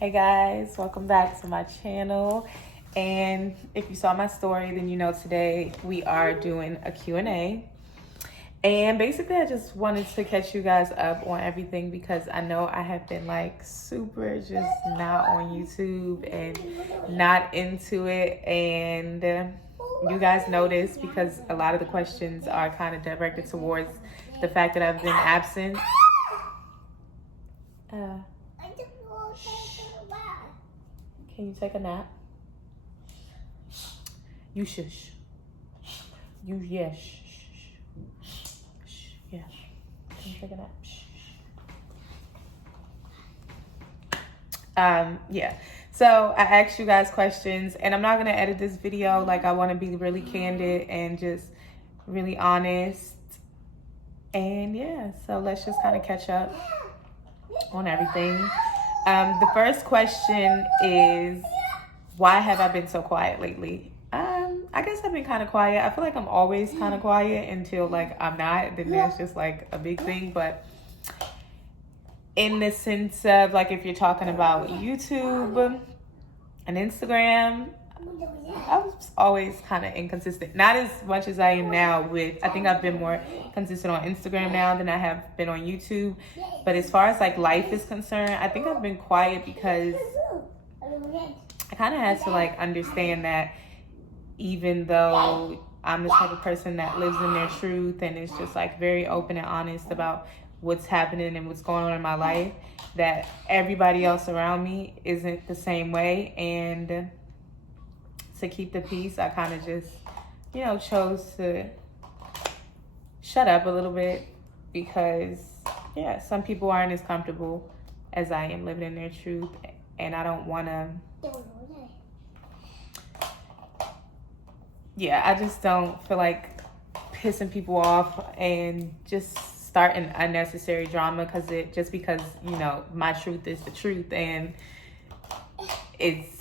Hey guys, welcome back to my channel. And if you saw my story, then you know today we are doing a Q&A. And basically I just wanted to catch you guys up on everything because I know I have been like super just not on YouTube and not into it. And you guys noticed because a lot of the questions are kind of directed towards the fact that I've been absent. Can you take a nap? You shush. You yes. Shh. Yeah. Can you take a nap? Yeah. So I asked you guys questions, and I'm not gonna edit this video. Like I want to be really candid and just really honest. And yeah, so let's just kind of catch up on everything. The first question is, why have I been so quiet lately? I guess I've been kind of quiet. I feel like I'm always kind of quiet until like I'm not. Then there's just like a big thing. But in the sense of like if you're talking about YouTube and Instagram, I was always kind of inconsistent. Not as much as I am now I think I've been more consistent on Instagram now than I have been on YouTube. But as far as like life is concerned, I think I've been quiet because I kind of had to like understand that even though I'm the type of person that lives in their truth and is just like very open and honest about what's happening and what's going on in my life, that everybody else around me isn't the same way. And to keep the peace, I kind of just, chose to shut up a little bit because, yeah, some people aren't as comfortable as I am living in their truth. And I don't want to, I just don't feel like pissing people off and just starting unnecessary drama because my truth is the truth and it's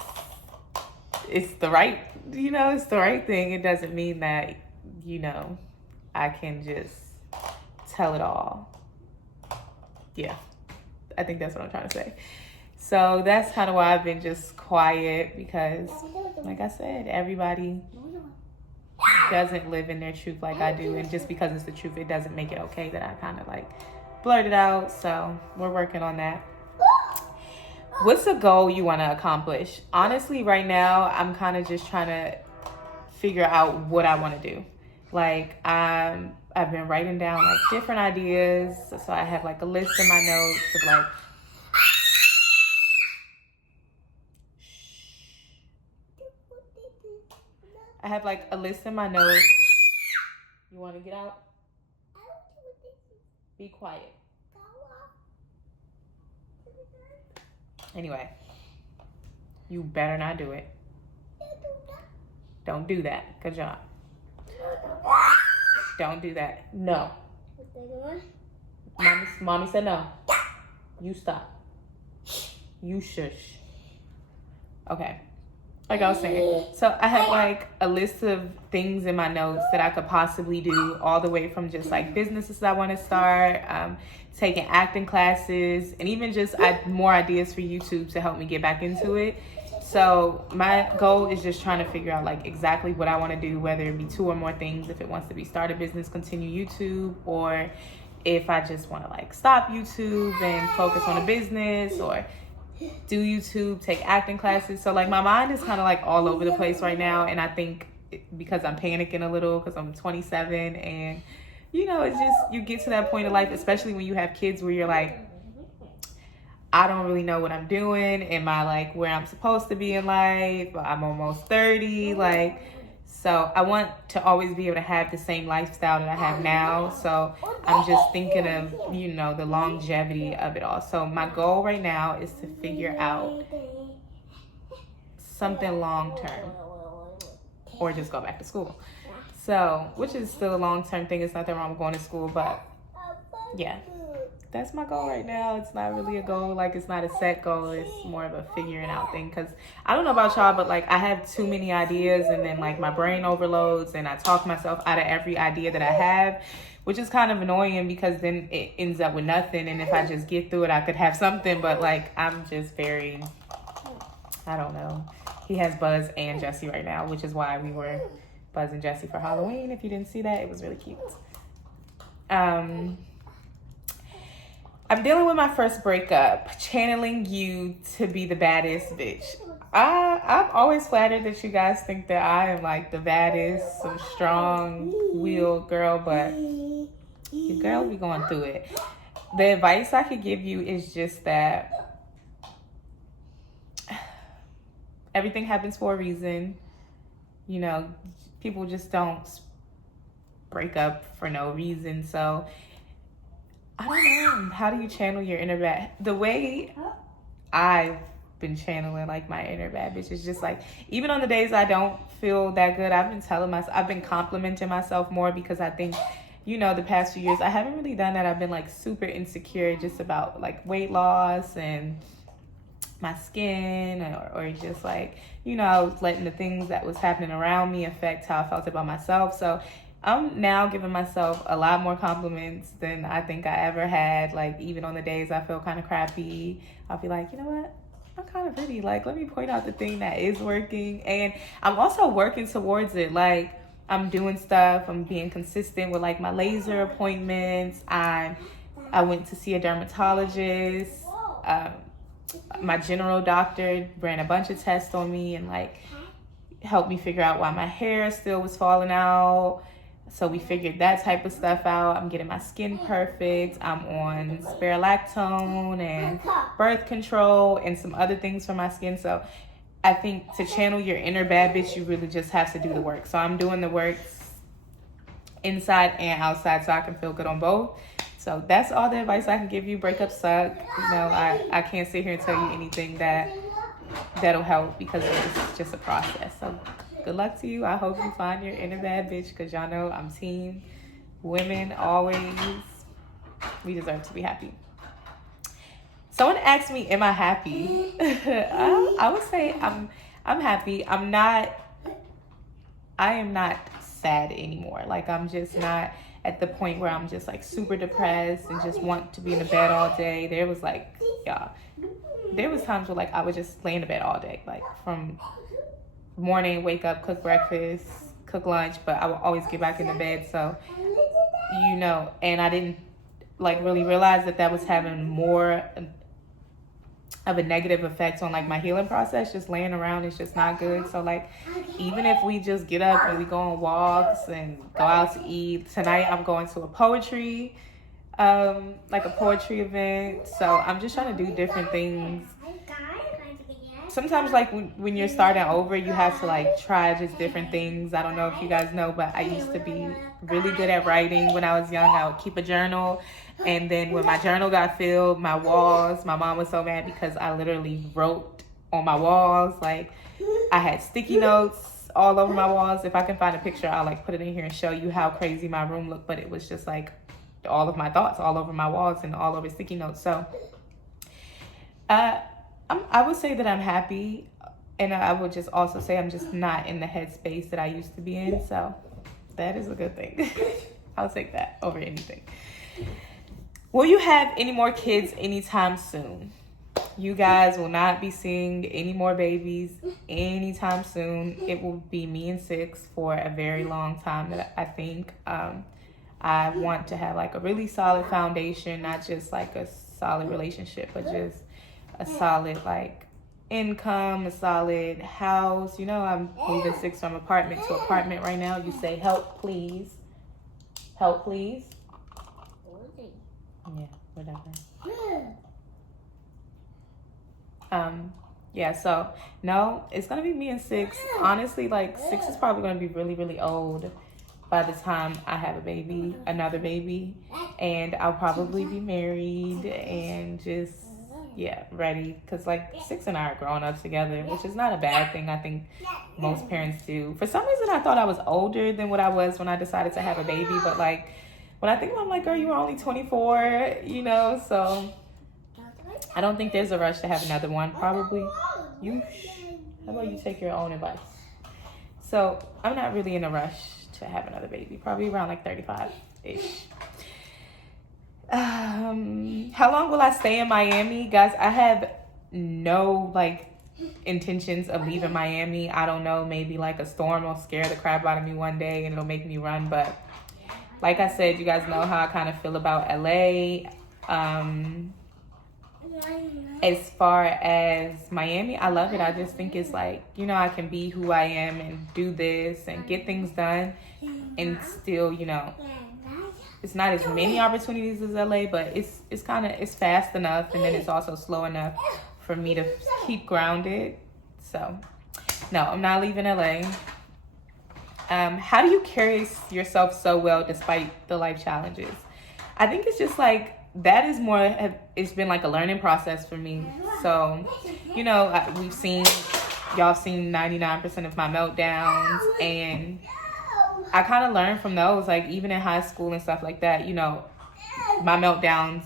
the right, it's the right thing. It doesn't mean that, I can just tell it all. Yeah, I think that's what I'm trying to say. So that's kind of why I've been just quiet because, like I said, everybody doesn't live in their truth like I do. And just because it's the truth, it doesn't make it okay that I kind of like blurt it out. So we're working on that. What's a goal you want to accomplish? Honestly, right now, I'm kind of just trying to figure out what I want to do. Like, I've been writing down like different ideas. So I have like a list in my notes of like, I have like a list in my notes. You want to get out? Be quiet. Anyway, you better not do it. Don't do that. Good job. Don't do that. No. Mommy said no. You stop. You shush. Okay. Like I was saying, so I have like a list of things in my notes that I could possibly do, all the way from just like businesses that I want to start, taking acting classes, and even just more ideas for YouTube to help me get back into it. So my goal is just trying to figure out like exactly what I want to do, whether it be 2 or more things, if it wants to be start a business, continue YouTube, or if I just want to like stop YouTube and focus on a business, or do YouTube, take acting classes. So like my mind is kind of like all over the place right now. And I think because I'm panicking a little because I'm 27 and it's just, you get to that point in life, especially when you have kids, where you're like, I don't really know what I'm doing. Am I like where I'm supposed to be in life? I'm almost 30. Like, so I want to always be able to have the same lifestyle that I have now. So I'm just thinking of, the longevity of it all. So my goal right now is to figure out something long-term or just go back to school. So, which is still a long-term thing. It's nothing wrong with going to school, but yeah, that's my goal right now. It's not really a goal. Like, it's not a set goal. It's more of a figuring out thing. Because I don't know about y'all, but like I have too many ideas and then like my brain overloads and I talk myself out of every idea that I have, which is kind of annoying because then it ends up with nothing. And if I just get through it, I could have something. But like, I'm just very I don't know. He has Buzz and Jesse right now, which is why we were Buzz and Jesse for Halloween. If you didn't see that, it was really cute. I'm dealing with my first breakup, channeling you to be the baddest bitch. I'm always flattered that you guys think that I am like the baddest, some strong-willed girl, but your girl be going through it. The advice I could give you is just that everything happens for a reason. You know, people just don't break up for no reason. So I don't know. How do you channel your inner bad? The way I've been channeling like my inner bad bitch is just like, even on the days I don't feel that good, I've been complimenting myself more, because I think, you know, the past few years I haven't really done that. I've been like super insecure just about like weight loss and my skin, or just like, you know, I was letting the things that was happening around me affect how I felt about myself. So I'm now giving myself a lot more compliments than I think I ever had. Like, even on the days I feel kind of crappy, I'll be like, you know what? I'm kind of pretty. Like, let me point out the thing that is working. And I'm also working towards it. Like, I'm doing stuff. I'm being consistent with like my laser appointments. I went to see a dermatologist. My general doctor ran a bunch of tests on me and like helped me figure out why my hair still was falling out. So we figured that type of stuff out. I'm getting my skin perfect. I'm on spirulactone and birth control and some other things for my skin. So I think to channel your inner bad bitch, you really just have to do the work. So I'm doing the work inside and outside so I can feel good on both. So that's all the advice I can give you. Breakups suck. You know, I can't sit here and tell you anything that'll help, because it's just a process. So good luck to you. I hope you find your inner bad bitch, because y'all know I'm team women always. We deserve to be happy. Someone asked me, am I happy? I would say I'm happy. I am not sad anymore. Like, I'm just not at the point where I'm just like super depressed and just want to be in the bed all day. There was times where like I would just lay in the bed all day, like from morning, wake up, cook breakfast, cook lunch, but I would always get back in the bed. So, you know, and I didn't like really realize that was having more of a negative effect on like my healing process. Just laying around is just not good. So like, even if we just get up and we go on walks and go out to eat, tonight I'm going to a poetry event. So I'm just trying to do different things. Sometimes like when you're starting over, you have to like try just different things. I don't know if you guys know, but I used to be really good at writing when I was young. I would keep a journal. And then when my journal got filled, my walls, my mom was so mad because I literally wrote on my walls. Like, I had sticky notes all over my walls. If I can find a picture, I'll like put it in here and show you how crazy my room looked. But it was just like all of my thoughts all over my walls and all over sticky notes. So I would say that I'm happy. And I would just also say I'm just not in the headspace that I used to be in. So that is a good thing. I'll take that over anything. Will you have any more kids anytime soon? You guys will not be seeing any more babies anytime soon. It will be me and 6 for a very long time, that I think. I want to have like a really solid foundation, not just like a solid relationship, but just a solid like income, a solid house. You know, I'm moving 6 from apartment to apartment right now. You say, help, please. Help, please. Yeah, whatever. Yeah, so no, it's gonna be me and 6. Honestly, like 6 is probably gonna be really, really old by the time I have another baby, and I'll probably be married and just, yeah, ready. Because like 6 and I are growing up together, which is not a bad thing. I think most parents do. For some reason, I thought I was older than what I was when I decided to have a baby, but like, when I think about it, I'm like, girl, you were only 24, you know, so I don't think there's a rush to have another one. Probably how about you take your own advice? So I'm not really in a rush to have another baby. Probably around like 35-ish. How long will I stay in Miami? Guys, I have no like intentions of leaving Miami. I don't know, maybe like a storm will scare the crap out of me one day and it'll make me run. But like I said, you guys know how I kind of feel about LA. As far as Miami, I love it. I just think it's like, you know, I can be who I am and do this and get things done and still, you know, it's not as many opportunities as LA, but it's fast enough, and then it's also slow enough for me to keep grounded. So no, I'm not leaving LA. How do you carry yourself so well despite the life challenges? I think it's just like, that is more, it's been like a learning process for me. So, you know, y'all seen 99% of my meltdowns, and I kind of learned from those, like even in high school and stuff like that. You know, my meltdowns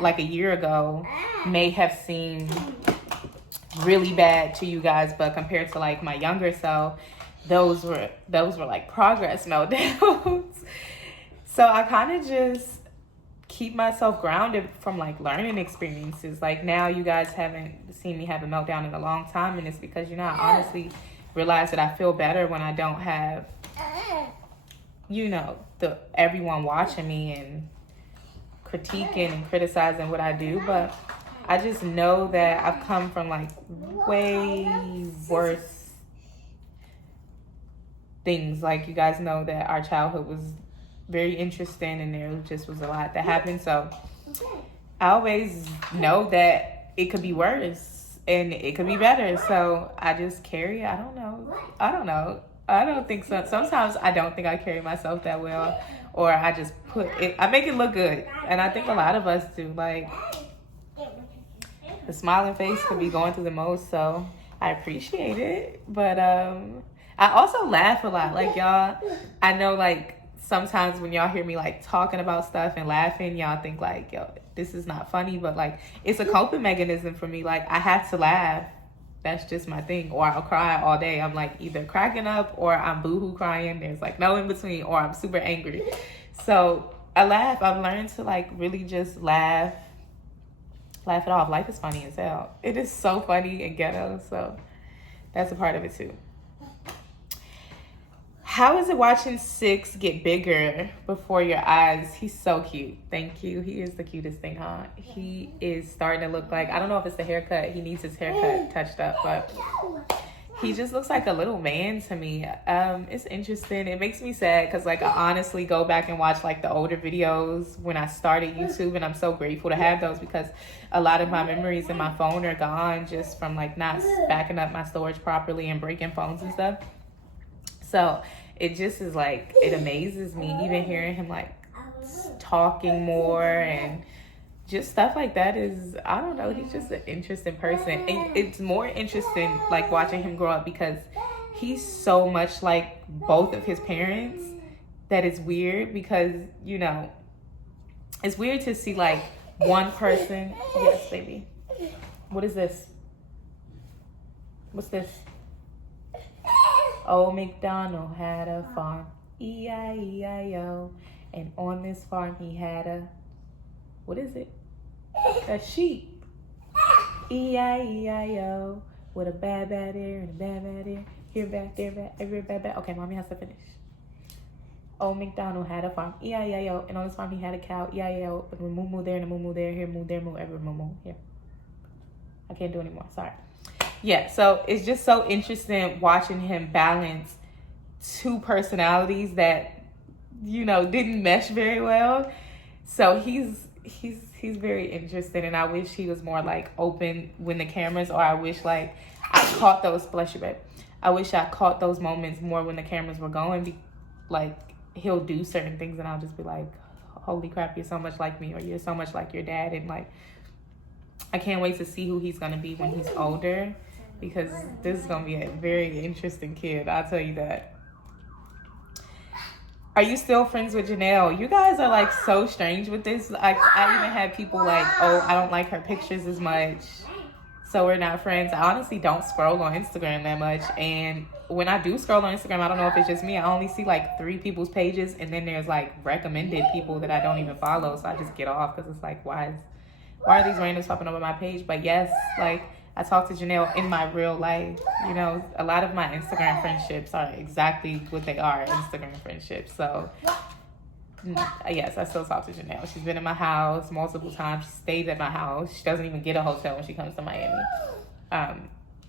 like a year ago may have seemed really bad to you guys, but compared to like my younger self, those were like progress meltdowns. So I kind of just keep myself grounded from like learning experiences. Like now you guys haven't seen me have a meltdown in a long time, and it's because, you know, I honestly realize that I feel better when I don't have, you know, everyone watching me and critiquing and criticizing what I do. But I just know that I've come from like way worse things. Like you guys know that our childhood was very interesting, and there just was a lot that happened. So I always know that it could be worse and it could be better. So I just carry, I don't know. I don't think so. Sometimes I don't think I carry myself that well, or I just I make it look good. And I think a lot of us do. Like, the smiling face could be going through the most, so I appreciate it. But I also laugh a lot. Like, y'all, I know, like, sometimes when y'all hear me like talking about stuff and laughing, y'all think like, yo, this is not funny, but like it's a coping mechanism for me. Like I have to laugh. That's just my thing. Or I'll cry all day. I'm like either cracking up or I'm boohoo crying. There's like no in between, or I'm super angry. So I laugh. I've learned to like really just laugh it off. Life is funny as hell. It is so funny and ghetto. So that's a part of it too. How is it watching Six get bigger before your eyes? He's so cute. Thank you. He is the cutest thing, huh? He is starting to look like, I don't know if it's the haircut. He needs his haircut touched up, but he just looks like a little man to me. It's interesting. It makes me sad because like I honestly go back and watch like the older videos when I started YouTube, and I'm so grateful to have those because a lot of my memories in my phone are gone just from like not backing up my storage properly and breaking phones and stuff. So it just is like, it amazes me even hearing him like talking more and just stuff like that. Is, I don't know, he's just an interesting person. And it's more interesting like watching him grow up because he's so much like both of his parents that it's weird because, you know, it's weird to see like one person. Yes, baby. What is this? What's this? Old MacDonald had a farm, E-I-E-I-O, and on this farm he had a, what is it? A sheep, E-I-E-I-O, with a bad ear and a bad ear, here bad, there bad, everywhere bad. Okay, mommy has to finish. Old MacDonald had a farm, E-I-E-I-O, and on this farm he had a cow, E-I-E-I-O, and a moo-moo there and a moo-moo there, here moo, there moo, everywhere moo-moo, here. I can't do anymore, sorry. Yeah, so it's just so interesting watching him balance two personalities that, you know, didn't mesh very well. So he's very interesting, and I wish he was more like open when the cameras, or I wish like I caught those, bless you, babe. I wish I caught those moments more when the cameras were going. Like he'll do certain things and I'll just be like, holy crap, you're so much like me, or you're so much like your dad. And like, I can't wait to see who he's gonna be when he's older, because this is gonna be a very interesting kid, I'll tell you that. Are you still friends with Janelle? You guys are like so strange with this. I even had people like, oh, I don't like her pictures as much, so we're not friends. I honestly don't scroll on Instagram that much, and when I do scroll on Instagram, I don't know if it's just me, I only see like 3 people's pages, and then there's like recommended people that I don't even follow, so I just get off because it's like, why are these randoms popping up on my page? But yes, like I talk to Janelle in my real life. You know, a lot of my Instagram friendships are exactly what they are, Instagram friendships. So, yes, I still talk to Janelle. She's been in my house multiple times. She stayed at my house. She doesn't even get a hotel when she comes to Miami.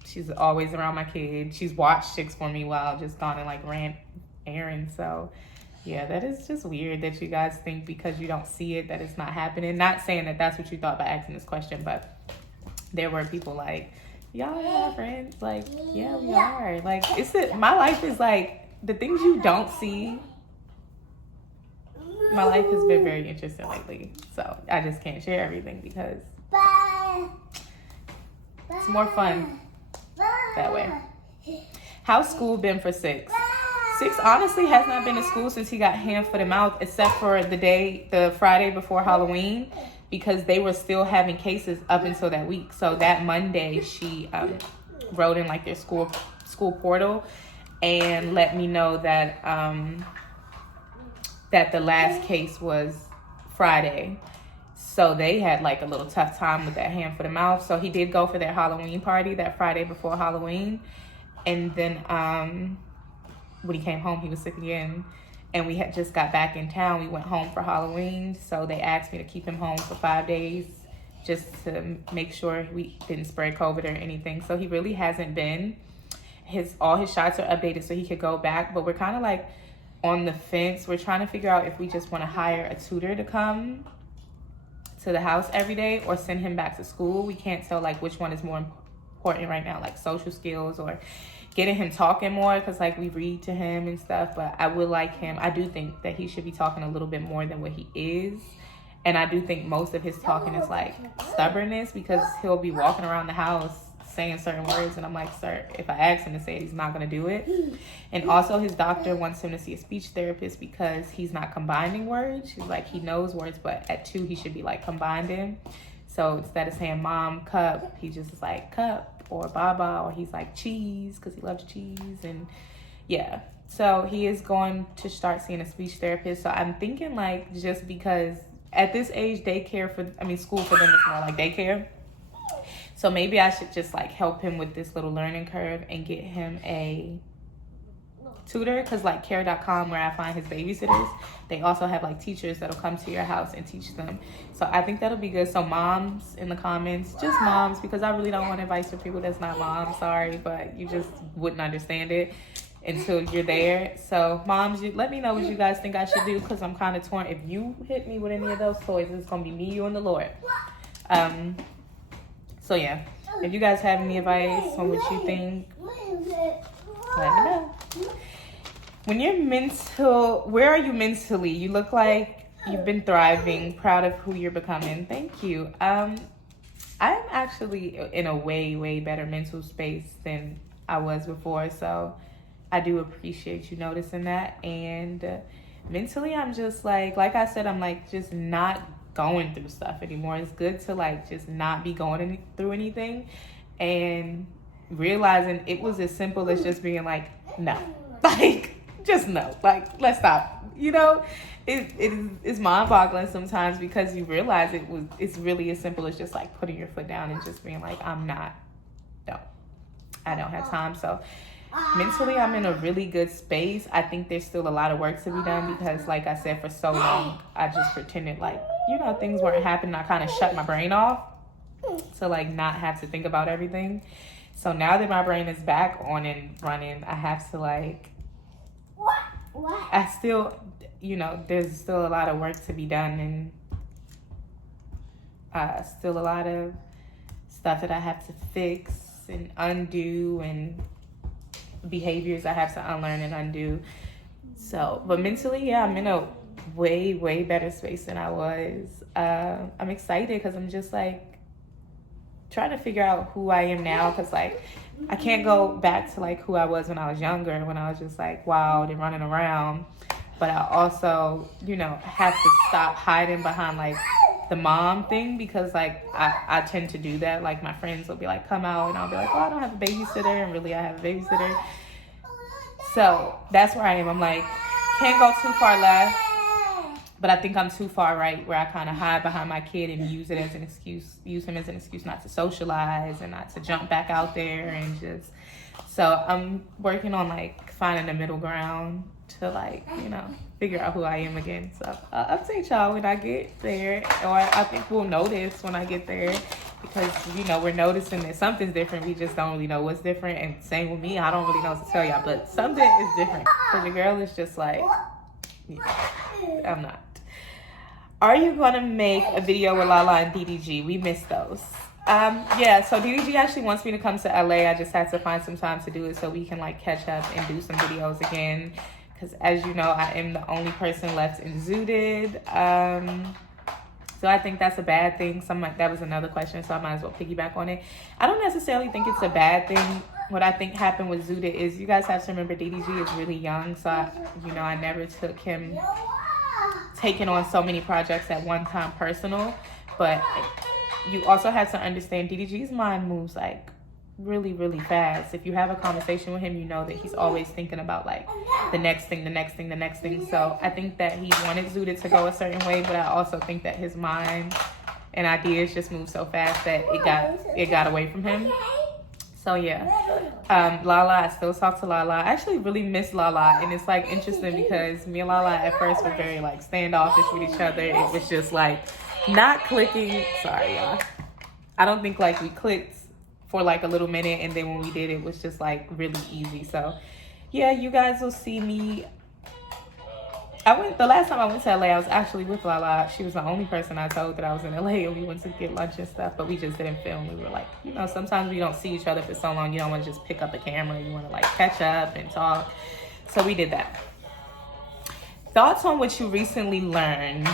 She's always around my kids. She's watched chicks for me while I've just gone and like ran errands. So, yeah, that is just weird that you guys think because you don't see it that it's not happening. Not saying that that's what you thought by asking this question, but there were people like, y'all are friends. Like, yeah, we are. Like, my life is like the things you don't see. My life has been very interesting lately. So I just can't share everything because it's more fun that way. How's school been for Six? Six honestly has not been to school since he got hand, foot, and mouth, except for the Friday before Halloween, because they were still having cases up until that week. So that Monday, she wrote in like their school portal and let me know that that the last case was Friday. So they had like a little tough time with that hand, foot, and mouth. So he did go for their Halloween party that Friday before Halloween, and then when he came home, he was sick again. And we had just got back in town. We went home for Halloween. So they asked me to keep him home for 5 days just to make sure we didn't spread COVID or anything. So he really hasn't been. All his shots are updated so he could go back. But we're kind of like on the fence. We're trying to figure out if we just want to hire a tutor to come to the house every day or send him back to school. We can't tell like which one is more important right now, like social skills or getting him talking more, because like we read to him and stuff. But I would like him. I do think that he should be talking a little bit more than what he is. And I do think most of his talking is like stubbornness, because he'll be walking around the house saying certain words and I'm like, sir, if I ask him to say it, he's not going to do it. And also his doctor wants him to see a speech therapist because he's not combining words. She's like, he knows words, but at 2 he should be like combining. So instead of saying mom, cup, he just is like cup or baba, or he's like cheese because he loves cheese. And yeah, so he is going to start seeing a speech therapist. So I'm thinking like, just because at this age, school for them is more like daycare. So maybe I should just like help him with this little learning curve and get him a tutor, because like care.com, where I find his babysitters, they also have like teachers that'll come to your house and teach them. So I think that'll be good. So moms in the comments, just moms, because I really don't want advice for people that's not moms. Sorry, but you just wouldn't understand it until you're there. So moms, let me know what you guys think I should do, because I'm kind of torn. If you hit me with any of those toys, it's gonna be me, you, and the Lord. So yeah, if you guys have any advice on what you think, let me know. When you're where are you mentally? You look like you've been thriving, proud of who you're becoming. Thank you. I'm actually in a way, way better mental space than I was before. So I do appreciate you noticing that. And mentally, I'm just like I said, I'm like just not going through stuff anymore. It's good to like just not be going through anything, and realizing it was as simple as just being like, no, like just no, like let's stop. You know, it's mind-boggling sometimes, because you realize it's really as simple as just like putting your foot down and just being like, I don't have time. So mentally, I'm in a really good space. I think there's still a lot of work to be done, because like I said, for so long I just pretended like, things weren't happening. I kind of shut my brain off to like not have to think about everything. So now that my brain is back on and running, I have to like, I still, there's still a lot of work to be done, and still a lot of stuff that I have to fix and undo, and behaviors I have to unlearn and undo. So, but mentally, yeah, I'm in a way, way better space than I was. I'm excited because I'm just like trying to figure out who I am now, because like I can't go back to like who I was when I was younger, when I was just like wild and running around. But I also, have to stop hiding behind like the mom thing, because like I tend to do that. Like my friends will be like, come out, and I'll be like, oh, I don't have a babysitter, and really I have a babysitter. So that's where I am. I'm like, can't go too far left. But I think I'm too far right where I kind of hide behind my kid and use him as an excuse not to socialize and not to jump back out there and just. So I'm working on like finding a middle ground to like, you know, figure out who I am again. So I'll update y'all when I get there, or I think we'll notice when I get there, because, you know, we're noticing that something's different. We just don't really know what's different. And same with me, I don't really know what to tell y'all, but something is different. Because the girl is just like, yeah, I'm not. Are you gonna make a video with Lala and DDG? We missed those. Yeah, so DDG actually wants me to come to LA. I just had to find some time to do it so we can like catch up and do some videos again. Because as you know, I am the only person left in Zooted. So I think that's a bad thing. That was another question, so I might as well piggyback on it. I don't necessarily think it's a bad thing. What I think happened with Zooted is you guys have to remember DDG is really young. So, I never took him taking on so many projects at one time personal. But you also have to understand DDG's mind moves like really, really fast. If you have a conversation with him, you know that he's always thinking about like the next thing. So I think that he wanted Zooted to go a certain way, but I also think that his mind and ideas just move so fast that it got away from him. So yeah, Lala, I still talk to Lala. I actually really miss Lala, and it's like interesting because me and Lala at first were very like standoffish with each other. It was just like not clicking. Sorry, y'all. I don't think like we clicked for like a little minute, and then when we did, it was just like really easy. So yeah, you guys will see me. The last time I went to LA, I was actually with Lala. She was the only person I told that I was in LA, and we went to get lunch and stuff, but we just didn't film. We were like, sometimes we don't see each other for so long, you don't want to just pick up a camera. You want to like catch up and talk. So we did that. Thoughts on what you recently learned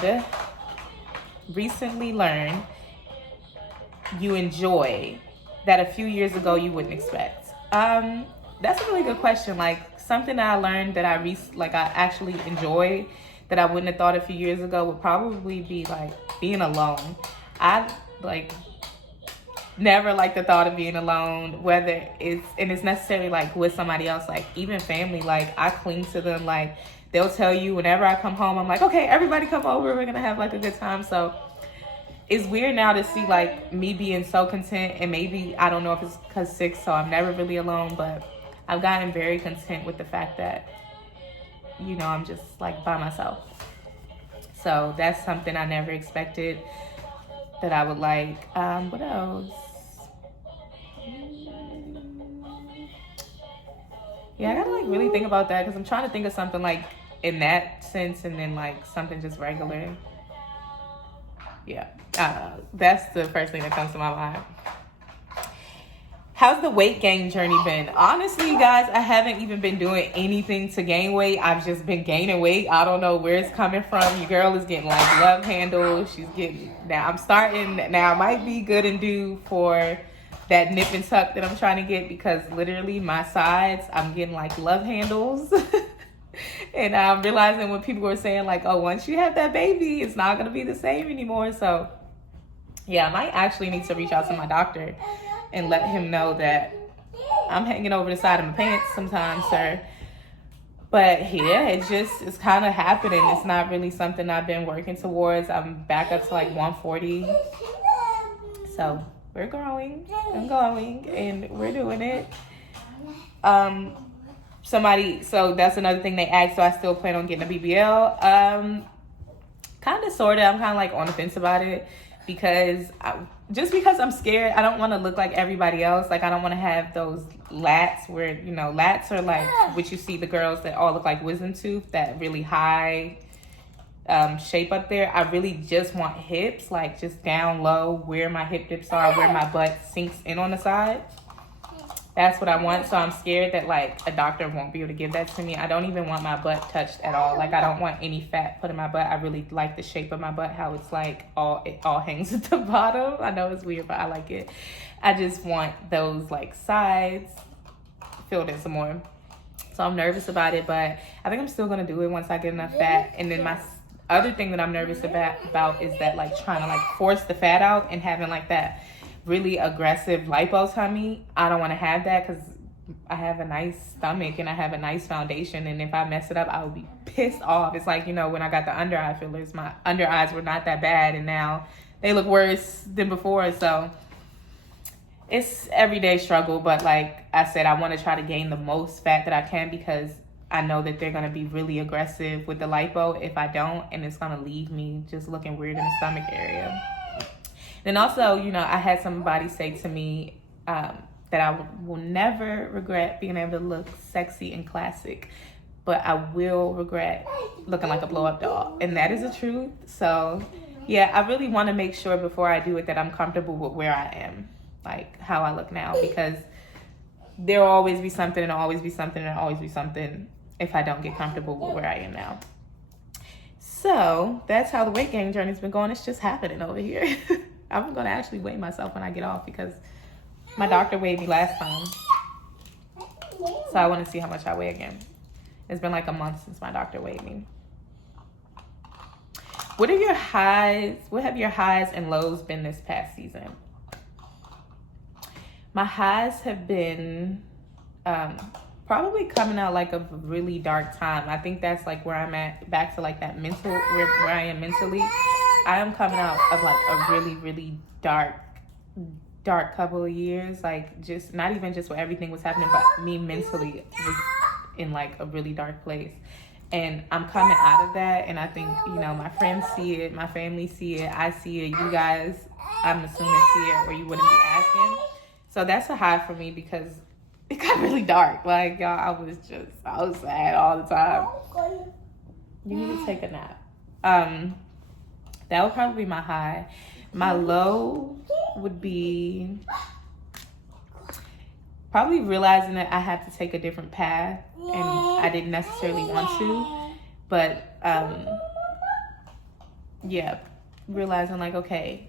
you enjoy that a few years ago you wouldn't expect? That's a really good question. Like something that I learned that I actually enjoy that I wouldn't have thought a few years ago would probably be like being alone. I like never like the thought of being alone, whether it's necessarily like with somebody else, like even family. Like I cling to them. Like they'll tell you whenever I come home, I'm like, okay, everybody come over, we're gonna have like a good time. So it's weird now to see like me being so content, and maybe I don't know if it's because 6, so I'm never really alone, but I've gotten very content with the fact that, I'm just like by myself. So that's something I never expected that I would like. What else? Yeah, I gotta like really think about that, because I'm trying to think of something like in that sense, and then like something just regular. Yeah, that's the first thing that comes to my mind. How's the weight gain journey been? Honestly, guys, I haven't even been doing anything to gain weight. I've just been gaining weight. I don't know where it's coming from. Your girl is getting like love handles. Now it might be good and due for that nip and tuck that I'm trying to get, because literally my sides, I'm getting like love handles. And I'm realizing when people were saying like, oh, once you have that baby, it's not going to be the same anymore. So yeah, I might actually need to reach out to my doctor and let him know that I'm hanging over the side of my pants sometimes, sir. But yeah, it's kind of happening. It's not really something I've been working towards. I'm back up to like 140. So we're growing. I'm going, and we're doing it. So that's another thing they asked. So I still plan on getting a BBL. Kind of, sort of. I'm kind of like on the fence about it, because I'm scared. I don't want to look like everybody else. Like I don't want to have those lats where, lats are like what you see the girls that all look like wisdom tooth, that really high shape up there. I really just want hips, like just down low where my hip dips are, where my butt sinks in on the side. That's what I want. So I'm scared that like a doctor won't be able to give that to me. I don't even want my butt touched at all. Like I don't want any fat put in my butt. I really like the shape of my butt, how it's like it all hangs at the bottom. I know it's weird, but I like it. I just want those like sides filled in some more. So I'm nervous about it, but I think I'm still gonna do it once I get enough fat. And then my other thing that I'm nervous about is that like trying to like force the fat out and having like that really aggressive lipo tummy. I don't want to have that, because I have a nice stomach and I have a nice foundation, and if I mess it up, I would be pissed off. It's like, you know, when I got the under eye fillers, my under eyes were not that bad, and now they look worse than before. So it's everyday struggle, but like I said, I want to try to gain the most fat that I can, because I know that they're going to be really aggressive with the lipo if I don't, and it's going to leave me just looking weird in the stomach area. Then also, you know, I had somebody say to me that I will never regret being able to look sexy and classic, but I will regret looking like a blow-up doll, and that is the truth. So yeah, I really want to make sure before I do it that I'm comfortable with where I am, like how I look now, because there'll always be something, and always be something, and always be something if I don't get comfortable with where I am now. So that's how the weight gain journey's been going. It's just happening over here. I'm gonna actually weigh myself when I get off, because my doctor weighed me last time, so I want to see how much I weigh again. It's been like a month since my doctor weighed me. What have your highs and lows been this past season? My highs have been probably coming out like a really dark time. I think that's like where I'm at, back to like that mental, where I am mentally. I am coming out of like a really, really dark couple of years. Like, just not even just where everything was happening, but me mentally was in like a really dark place. And I'm coming out of that, and I think, you know, my friends see it, my family see it, I see it, you guys, I'm assuming, see it, or you wouldn't be asking. So that's a high for me, because it got really dark. Like, y'all, I was sad all the time. You need to take a nap. That would probably be my high. My low would be probably realizing that I have to take a different path, and I didn't necessarily want to, but yeah, realizing like, okay,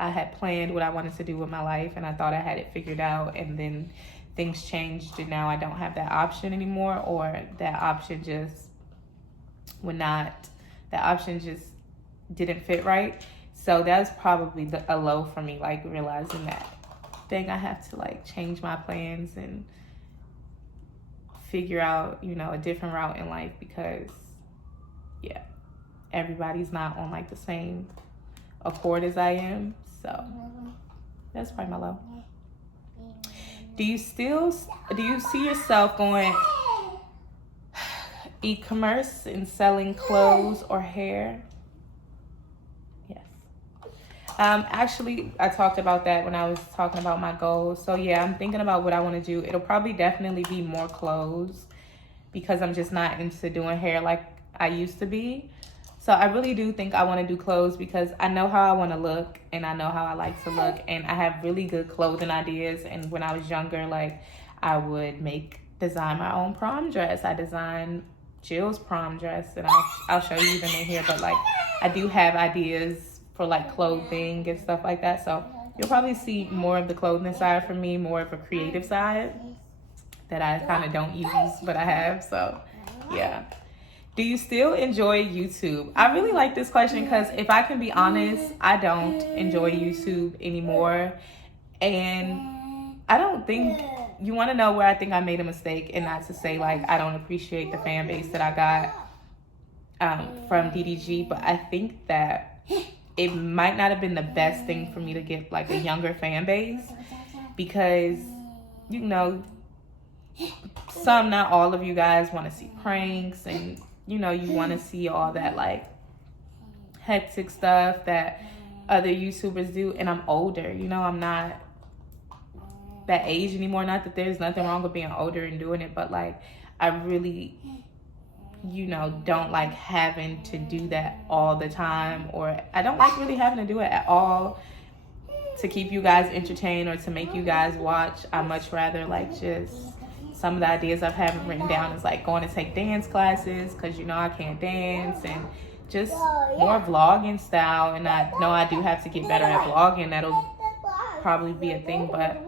I had planned what I wanted to do with my life, and I thought I had it figured out, and then things changed, and now I don't have that option anymore, or that option just didn't fit right. So that's probably a low for me, like realizing that I have to like change my plans and figure out, you know, a different route in life, because yeah, everybody's not on like the same accord as I am. So that's probably my low. Do you see yourself going e-commerce and selling clothes or hair? Yes. Actually, I talked about that when I was talking about my goals. So yeah, I'm thinking about what I want to do. It'll probably definitely be more clothes, because I'm just not into doing hair like I used to be. So I really do think I want to do clothes, because I know how I want to look, and I know how I like to look, and I have really good clothing ideas. And when I was younger, like, I would design my own prom dress. I designed Jill's prom dress, and I'll show you them in here. But like, I do have ideas for like clothing and stuff like that. So you'll probably see more of the clothing side from me, more of a creative side that I kind of don't use, but I have. So yeah. Do you still enjoy YouTube? I really like this question, because if I can be honest, I don't enjoy YouTube anymore. And I don't think, you want to know where I think I made a mistake, and not to say like I don't appreciate the fan base that I got from DDG, but I think that it might not have been the best thing for me to get like a younger fan base, because, you know, not all of you guys want to see pranks, and you know, you want to see all that like hectic stuff that other YouTubers do. And I'm older, you know, I'm not that age anymore. Not that there's nothing wrong with being older and doing it, but like, I really, you know, don't like having to do that all the time, or I don't like really having to do it at all to keep you guys entertained or to make you guys watch. I much rather like just, some of the ideas I've had written down is like going to take dance classes, because you know I can't dance, and just more vlogging style. And I know I do have to get better at vlogging. That'll probably be a thing. But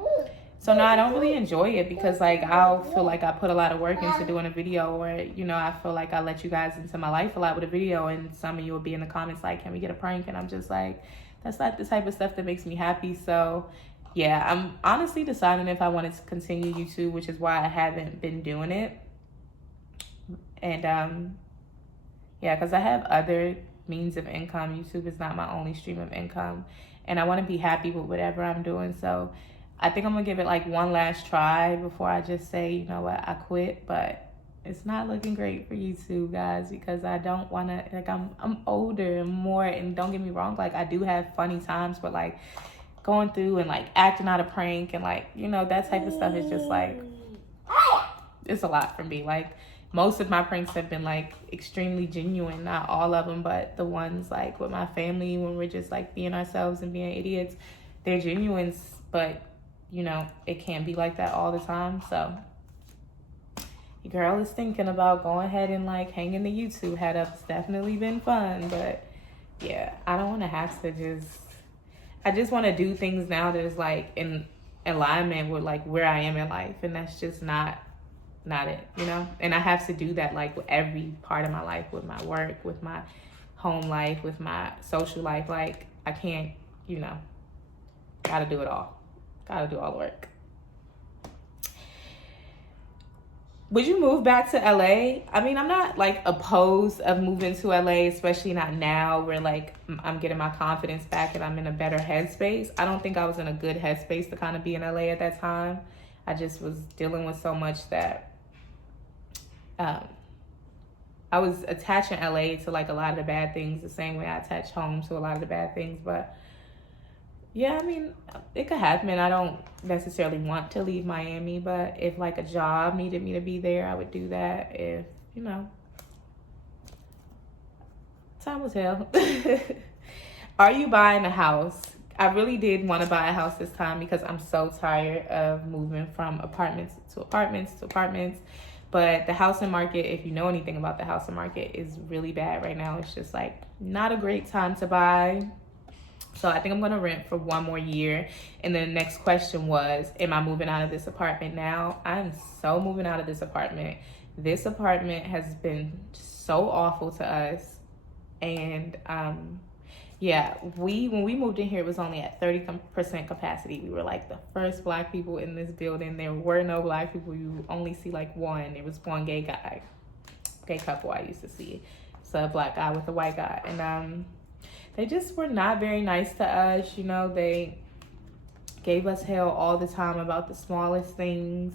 so no, I don't really enjoy it, because like I'll feel like I put a lot of work into doing a video, or you know, I feel like I let you guys into my life a lot with a video, and some of you will be in the comments like, can we get a prank? And I'm just like, that's not the type of stuff that makes me happy. So yeah, I'm honestly deciding if I wanted to continue YouTube, which is why I haven't been doing it. And yeah, because I have other means of income. YouTube is not my only stream of income, and I want to be happy with whatever I'm doing. So I think I'm gonna give it like one last try before I just say, you know what, I quit. But it's not looking great for YouTube, guys, because I don't want to, like, I'm older and more, and don't get me wrong, like, I do have funny times, but like going through and like acting out a prank and like, you know, that type of stuff is just like, it's a lot for me. Like, most of my pranks have been like extremely genuine, not all of them, but the ones like with my family when we're just like being ourselves and being idiots, they're genuine, but you know, it can't be like that all the time. So your girl is thinking about going ahead and like hanging the YouTube hat up. It's definitely been fun, but yeah, I don't want to have to I just want to do things now that is like in alignment with like where I am in life, and that's just not it, you know. And I have to do that like with every part of my life, with my work, with my home life, with my social life. Like, I can't, you know, gotta do it all, gotta do all the work. Would you move back to LA? I mean, I'm not like opposed of moving to LA, especially not now where like I'm getting my confidence back and I'm in a better headspace. I don't think I was in a good headspace to kind of be in LA at that time. I just was dealing with so much that I was attaching LA to like a lot of the bad things the same way I attach home to a lot of the bad things. But yeah, I mean, it could happen. I don't necessarily want to leave Miami, but if like a job needed me to be there, I would do that. If, you know, time will tell. Are you buying a house? I really did want to buy a house this time because I'm so tired of moving from apartments to apartments to apartments. But the housing market, if you know anything about the housing market, is really bad right now. It's just like not a great time to buy. So I think I'm going to rent for 1 more year. And then the next question was, am I moving out of this apartment now? I'm so moving out of this apartment. This apartment has been so awful to us. And yeah, when we moved in here, it was only at 30% capacity. We were like the first Black people in this building. There were no Black people. You only see like one. There was one gay couple I used to see. So a Black guy with a white guy. And they just were not very nice to us. You know, they gave us hell all the time about the smallest things.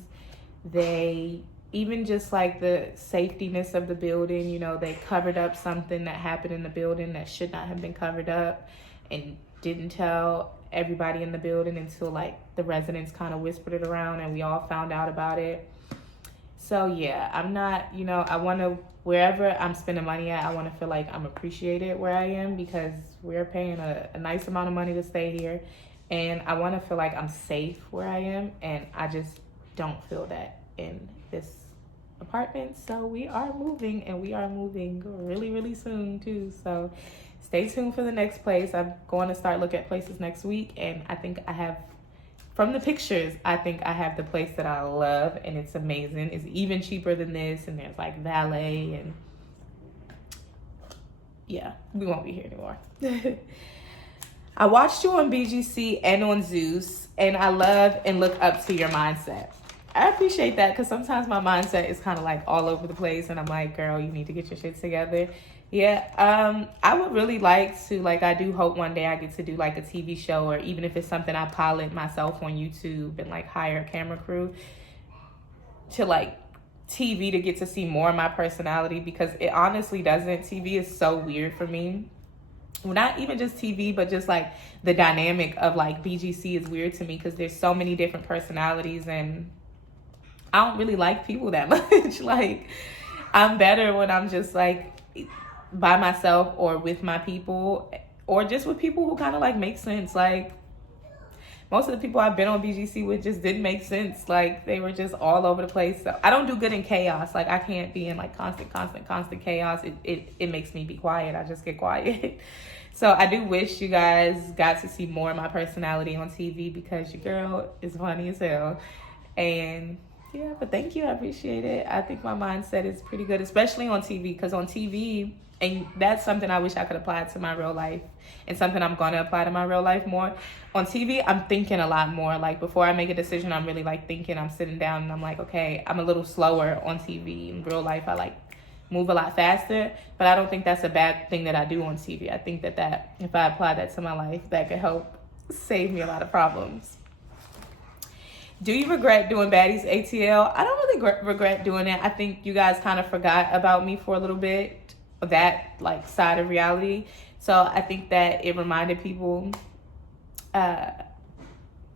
They, even just like the safetyness of the building, you know, they covered up something that happened in the building that should not have been covered up and didn't tell everybody in the building until like the residents kind of whispered it around and we all found out about it. So yeah, I'm not, you know, I want to, wherever I'm spending money at, I want to feel like I'm appreciated where I am because we're paying a nice amount of money to stay here. And I want to feel like I'm safe where I am. And I just don't feel that in this apartment. So we are moving, and we are moving really, really soon too. So stay tuned for the next place. I'm going to start looking at places next week. And I think I have, from the pictures, I think I have the place that I love, and it's amazing. It's even cheaper than this, and there's like valet, and yeah, we won't be here anymore. I watched you on BGC and on Zeus, and I love and look up to your mindset. I appreciate that because sometimes my mindset is kind of like all over the place, and I'm like, girl, you need to get your shit together. Yeah, I would really like to, like, I do hope one day I get to do like a TV show, or even if it's something I pilot myself on YouTube and like hire a camera crew to like TV to get to see more of my personality, because it honestly doesn't. TV is so weird for me. Well, not even just TV, but just like the dynamic of like BGC is weird to me because there's so many different personalities, and I don't really like people that much. Like, I'm better when I'm just like by myself or with my people, or just with people who kind of like make sense. Like, most of the people I've been on BGC with just didn't make sense. Like, they were just all over the place. So I don't do good in chaos. Like, I can't be in like constant chaos. It makes me be quiet. I just get quiet. So I do wish you guys got to see more of my personality on TV because your girl is funny as hell. And Yeah, but thank you. I appreciate it. I think my mindset is pretty good, especially on TV, because on TV, and that's something I wish I could apply to my real life and something I'm going to apply to my real life more. On TV, I'm thinking a lot more. Like, before I make a decision, I'm really like thinking, I'm sitting down and I'm like, okay, I'm a little slower on TV. In real life, I like move a lot faster, but I don't think that's a bad thing that I do on TV. I think that if I apply that to my life, that could help save me a lot of problems. Do you regret doing Baddies ATL? I don't really regret doing it. I think you guys kind of forgot about me for a little bit, that like side of reality. So I think that it reminded people, y'all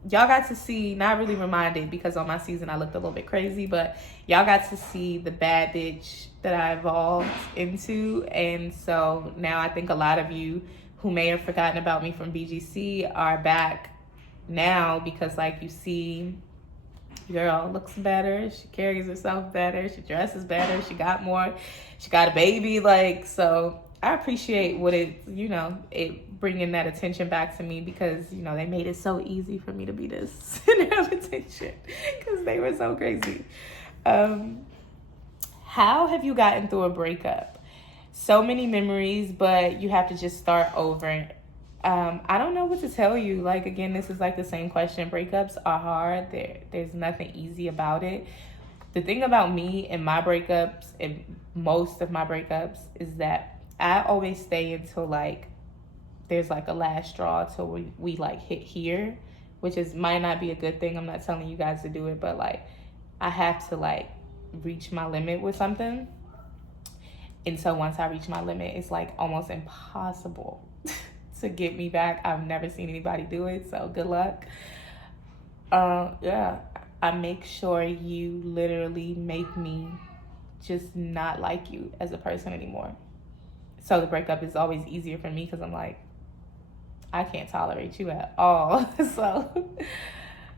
got to see, not really reminded because on my season I looked a little bit crazy, but y'all got to see the bad bitch that I evolved into. And so now I think a lot of you who may have forgotten about me from BGC are back now, because like you see, girl looks better, she carries herself better, she dresses better, she got a baby, like, so I appreciate what it, it bringing that attention back to me, because they made it so easy for me to be this center of attention because they were so crazy. How have you gotten through a breakup? So many memories, but you have to just start over. I don't know what to tell you. Like, again, this is like the same question. Breakups are hard. There's nothing easy about it. The thing about me and my breakups, and most of my breakups, is that I always stay until like there's like a last straw till we like hit here, which might not be a good thing. I'm not telling you guys to do it, but like I have to like reach my limit with something. And so once I reach my limit, it's like almost impossible to get me back. I've never seen anybody do it, so good luck. Yeah, I make sure you literally make me just not like you as a person anymore. So the breakup is always easier for me because I'm like, I can't tolerate you at all. So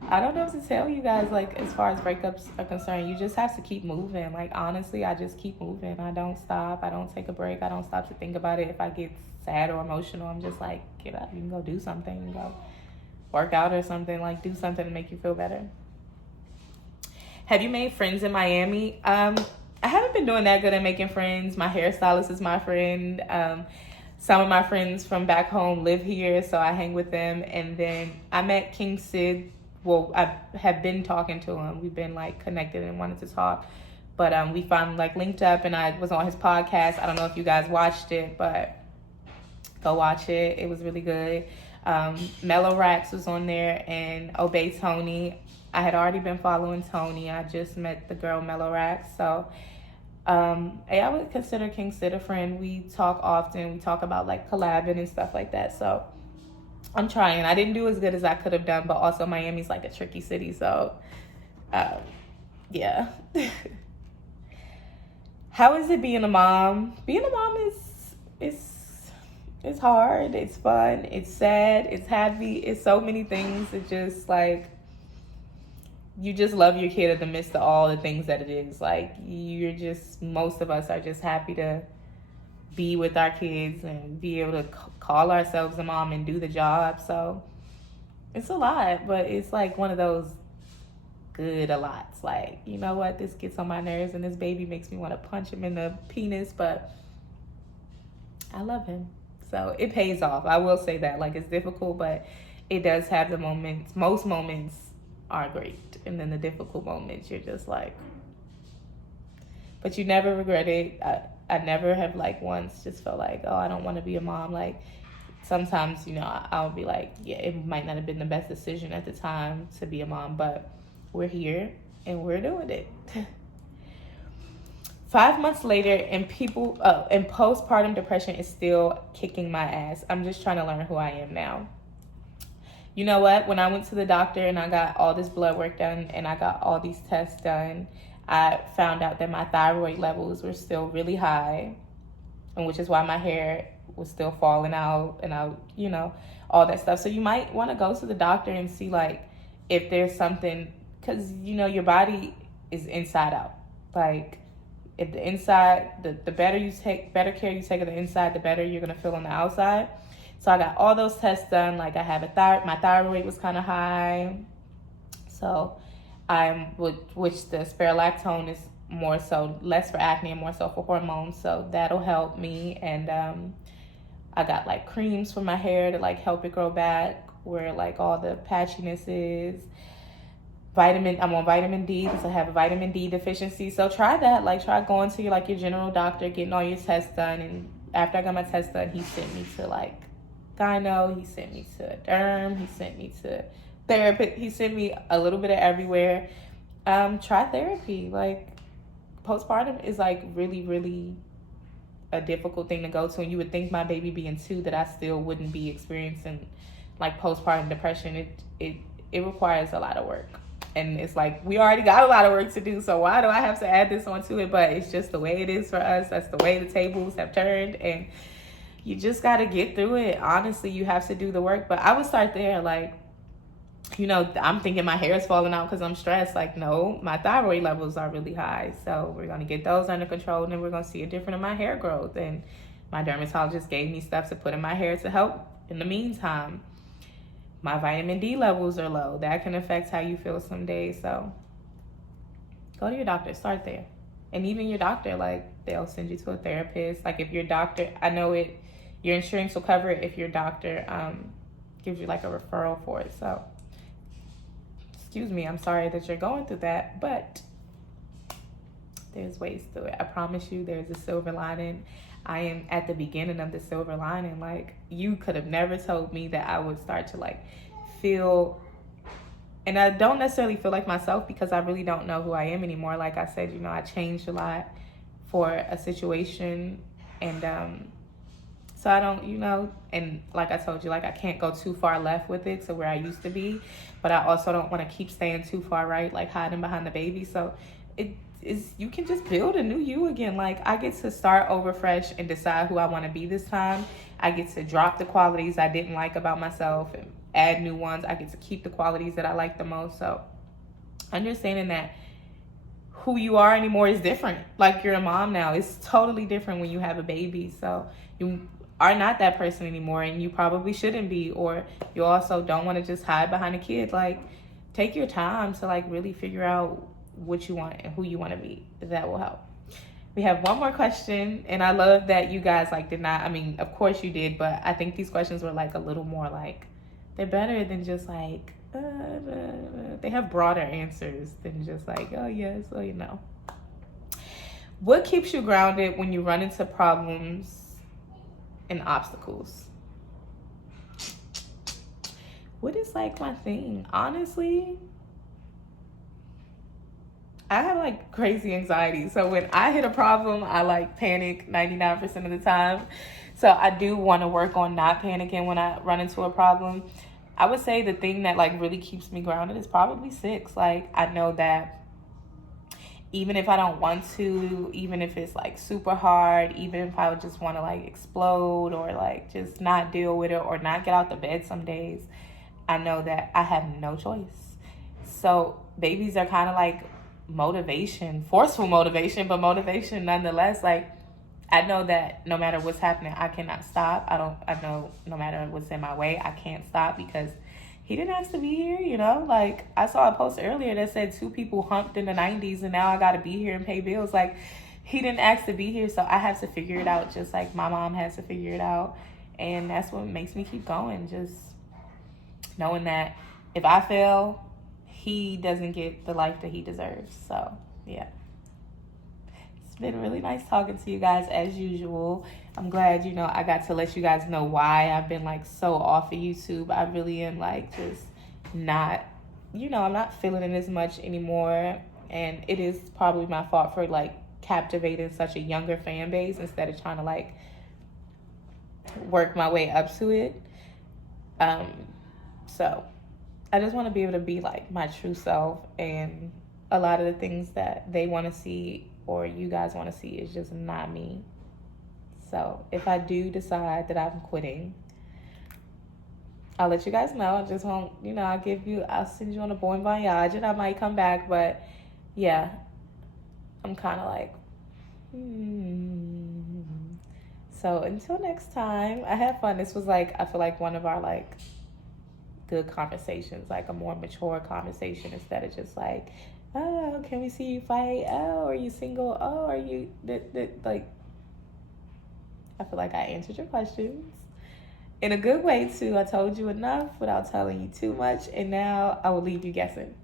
I don't know what to tell you guys, like, as far as breakups are concerned. You just have to keep moving. Like, honestly, I just keep moving. I don't stop. I don't take a break. I don't stop to think about it. If I get sad or emotional, I'm just like, get up. You can go do something. You can go work out or something. Like, do something to make you feel better. Have you made friends in Miami? I haven't been doing that good at making friends. My hairstylist is my friend. Some of my friends from back home live here, so I hang with them. And then I met King Sid. Well, I have been talking to him. We've been like connected and wanted to talk. But we finally like linked up, and I was on his podcast. I don't know if you guys watched it, but go watch it. It was really good. Mellow Rax was on there, and Obey Tony. I had already been following Tony. I just met the girl Mellow Rax. So I would consider King Sid a friend. We talk often. We talk about like collabing and stuff like that. So I'm trying. I didn't do as good as I could have done, but also Miami's like a tricky city. So yeah. How is it being a mom? Being a mom it's hard. It's fun. It's sad. It's happy. It's so many things. It's just like, you just love your kid in the midst of all the things that it is. Like, most of us are just happy to be with our kids and be able to call ourselves a mom and do the job. So it's a lot, but it's like one of those good a lots. Like, you know what? This gets on my nerves and this baby makes me want to punch him in the penis, but I love him. So it pays off. I will say that. Like, it's difficult, but it does have the moments. Most moments are great. And then the difficult moments, you're just like, but you never regret it. I never have like once just felt like, oh, I don't want to be a mom. Like, sometimes, I'll be like, yeah, it might not have been the best decision at the time to be a mom, but we're here and we're doing it. 5 months later, and postpartum depression is still kicking my ass. I'm just trying to learn who I am now. You know what? When I went to the doctor and I got all this blood work done and I got all these tests done, I found out that my thyroid levels were still really high, and which is why my hair was still falling out and all that stuff. So you might want to go to the doctor and see like if there's something, because your body is inside out. Like, if the inside, the better care you take of the inside, the better you're gonna feel on the outside. So I got all those tests done. Like, I have my thyroid was kind of high. So which the spirulactone is more so less for acne and more so for hormones. So that'll help me. And I got like creams for my hair to like help it grow back where like all the patchiness is. I'm on vitamin D because I have a vitamin D deficiency. So try that. Like try going to your general doctor, getting all your tests done. And after I got my tests done, he sent me to like gyno, he sent me to derm, he sent me to therapy, he sent me a little bit of everywhere. Try therapy. Like postpartum is like really, really a difficult thing to go to, and you would think my baby being 2 that I still wouldn't be experiencing like postpartum depression. It requires a lot of work. And it's like, we already got a lot of work to do, so why do I have to add this onto it? But it's just the way it is for us. That's the way the tables have turned, and you just got to get through it. Honestly, you have to do the work. But I would start there. Like, I'm thinking my hair is falling out because I'm stressed. Like, no, my thyroid levels are really high. So we're going to get those under control, and then we're going to see a difference in my hair growth. And my dermatologist gave me stuff to put in my hair to help in the meantime. My vitamin D levels are low. That can affect how you feel some days. So go to your doctor. Start there. And even your doctor, like, they'll send you to a therapist. Like, if your doctor, I know your insurance will cover it if your doctor gives you, like, a referral for it. So, excuse me, I'm sorry that you're going through that. But there's ways to it. I promise you there's a silver lining. I am at the beginning of the silver lining. Like, you could have never told me that I would start to like feel, and I don't necessarily feel like myself because I really don't know who I am anymore. Like I said, I changed a lot for a situation, and so I don't, and like I told you, like I can't go too far left with it to where I used to be, but I also don't want to keep staying too far right, like hiding behind the baby. So you can just build a new you again. Like, I get to start over fresh and decide who I want to be this time. I get to drop the qualities I didn't like about myself and add new ones. I get to keep the qualities that I like the most. So understanding that who you are anymore is different. Like, you're a mom now. It's totally different when you have a baby. So you are not that person anymore, and you probably shouldn't be. Or you also don't want to just hide behind a kid. Like, take your time to like really figure out what you want and who you want to be. That will help. We have one more question, and I love that you guys like did not, I mean, of course you did, but I think these questions were like a little more like, they're better than just like they have broader answers than just like, oh yes, oh What keeps you grounded when you run into problems and obstacles? What is like my thing? Honestly, I have like crazy anxiety. So when I hit a problem, I like panic 99% of the time. So I do want to work on not panicking when I run into a problem. I would say the thing that like really keeps me grounded is probably 6. Like, I know that even if I don't want to, even if it's like super hard, even if I would just want to like explode or like just not deal with it or not get out the bed some days, I know that I have no choice. So babies are kind of like motivation, forceful motivation, but motivation nonetheless. Like, I know that no matter what's happening, I cannot stop. I know no matter what's in my way, I can't stop because he didn't ask to be here, Like, I saw a post earlier that said 2 people humped in the 90s and now I got to be here and pay bills. Like, he didn't ask to be here, so I have to figure it out just like my mom has to figure it out. And that's what makes me keep going, just knowing that if I fail, he doesn't get the life that he deserves. So, yeah. It's been really nice talking to you guys as usual. I'm glad, I got to let you guys know why I've been like so off of YouTube. I really am like just not, I'm not feeling it as much anymore. And it is probably my fault for like captivating such a younger fan base instead of trying to like work my way up to it. So I just want to be able to be like my true self, and a lot of the things that they want to see or you guys want to see is just not me. So if I do decide that I'm quitting, I'll let you guys know. I just won't, I'll send you on a bon voyage and I might come back. But yeah, I'm kind of like, So until next time, I had fun. This was like, I feel like one of our like good conversations, like a more mature conversation, instead of just like, oh, can we see you fight? Oh, are you single? Oh, are you like? I feel like I answered your questions in a good way too. I told you enough without telling you too much, and now I will leave you guessing.